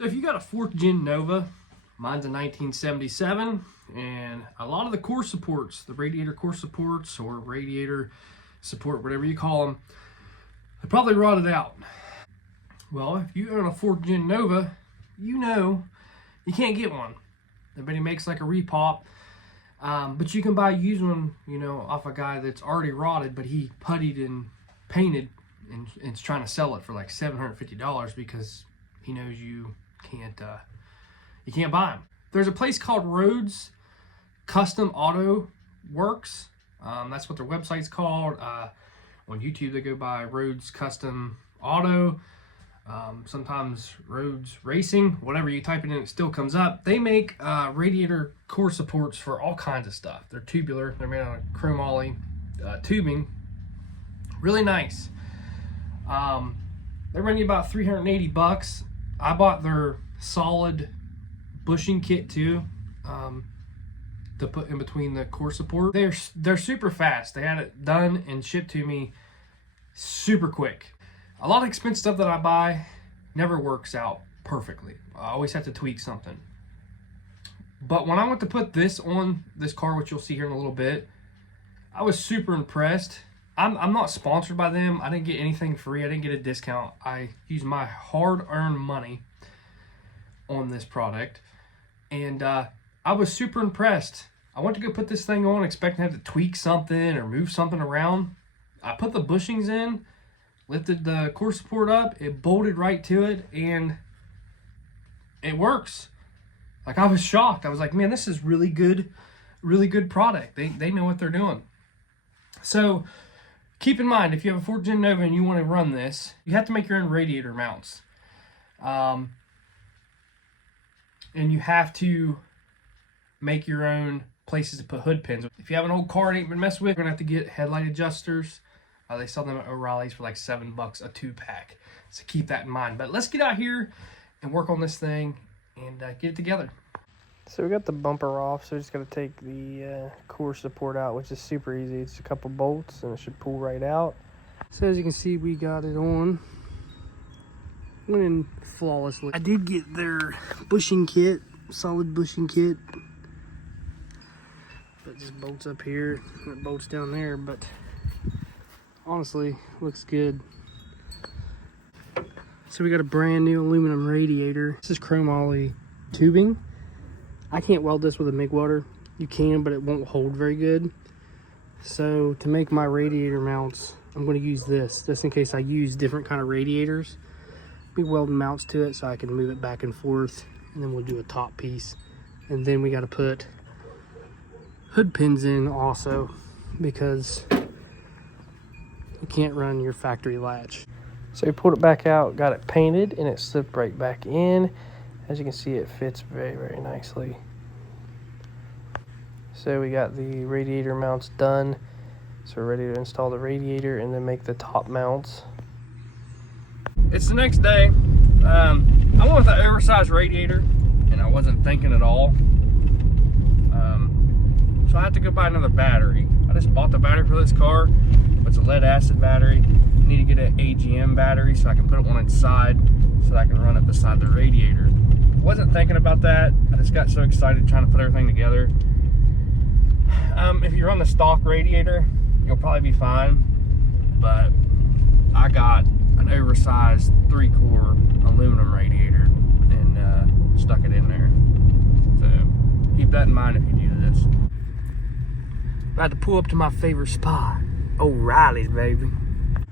So if you got a 4th gen Nova, mine's a 1977, and a lot of the core supports, the radiator core supports or radiator support, whatever you call them, they're probably rotted out. Well, if you own a 4th gen Nova, you know you can't get one. Everybody makes like a repop, but you can buy a used one, you know, off a guy that's already rotted, but he puttied and painted and is trying to sell it for like $750 because he knows you can't buy them. There's a place called Rhodes Custom Auto Works. That's what their website's called. On YouTube they go by Rhodes Custom Auto. Sometimes Rhodes Racing, whatever you type it in, it still comes up. They make radiator core supports for all kinds of stuff. They're tubular, they're made out of chrome moly tubing. Really nice. They run you about $380. I bought their solid bushing kit too, to put in between the core support. They're super fast. They had it done and shipped to me super quick. A lot of expensive stuff that I buy never works out perfectly. I always have to tweak something. But when I went to put this on this car, which you'll see here in a little bit, I was super impressed. I'm not sponsored by them. I didn't get anything free. I didn't get a discount. I used my hard-earned money on this product. And I was super impressed. I went to go put this thing on expecting to have to tweak something or move something around. I put the bushings in, lifted the core support up, it bolted right to it, and it works. Like, I was shocked. I was like, man, this is really good product. They know what they're doing. So keep in mind, if you have a 4th gen Nova and you want to run this, you have to make your own radiator mounts. And you have to make your own places to put hood pins. If you have an old car and ain't been messed with, you're gonna have to get headlight adjusters. They sell them at O'Reilly's for like $7 a 2-pack. So keep that in mind. But let's get out here and work on this thing and get it together. So we got the bumper off, so we're just gonna take the core support out, which is super easy. It's a couple bolts and it should pull right out. So as you can see, we got it on. Went in flawlessly. I did get their bushing kit, solid bushing kit. But just bolts up here and it bolts down there, but honestly, looks good. So we got a brand new aluminum radiator. This is chrome moly tubing. I can't weld this with a MIG welder. You can, but it won't hold very good. So to make my radiator mounts, I'm going to use this, just in case I use different kind of radiators. Be welding mounts to it so I can move it back and forth, and then we'll do a top piece. And then we got to put hood pins in also, because you can't run your factory latch. So we pulled it back out, got it painted, and it slipped right back in. As you can see, it fits very, very nicely. So we got the radiator mounts done. So we're ready to install the radiator and then make the top mounts. It's the next day. I went with the oversized radiator, and I wasn't thinking at all. So I had to go buy another battery. I just bought the battery for this car. It's a lead acid battery. I need to get an AGM battery so I can put one inside so that I can run it beside the radiator. Wasn't thinking about that. I just got so excited trying to put everything together. If you run the stock radiator, you'll probably be fine. But I got an oversized 3-core aluminum radiator and stuck it in there. So keep that in mind if you do this. About to pull up to my favorite spot, O'Reilly's, baby.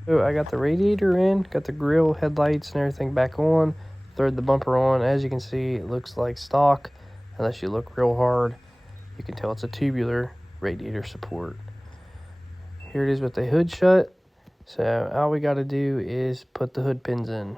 So I got the radiator in, got the grill, headlights, and everything back on. Thread the bumper on. As you can see, it looks like stock. Unless you look real hard, you can tell it's a tubular radiator support. Here it is with the hood shut. So all we got to do is put the hood pins in.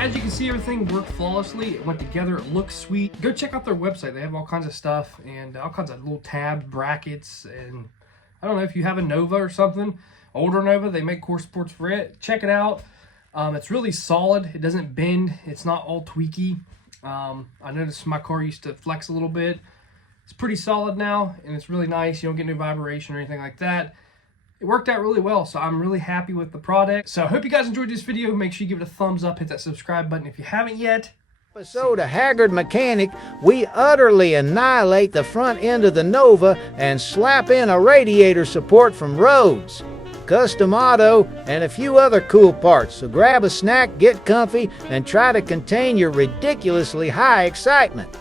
as you can see, everything worked flawlessly. It went together. It looks sweet. Go check out their website. They have all kinds of stuff and all kinds of little tabs, brackets, and I don't know if you have a Nova or something, older Nova, they make core supports for it. Check it out. It's really solid. It doesn't bend. It's not all tweaky. I noticed my car used to flex a little bit. It's pretty solid now, and it's really nice. You don't get any vibration or anything like that. It worked out really well, so I'm really happy with the product. So I hope you guys enjoyed this video. Make sure you give it a thumbs up, hit that subscribe button if you haven't yet. Episode of Haggard Mechanic, we utterly annihilate the front end of the Nova and slap in a radiator support from Rhodes, custom auto, and a few other cool parts. So grab a snack, get comfy, and try to contain your ridiculously high excitement.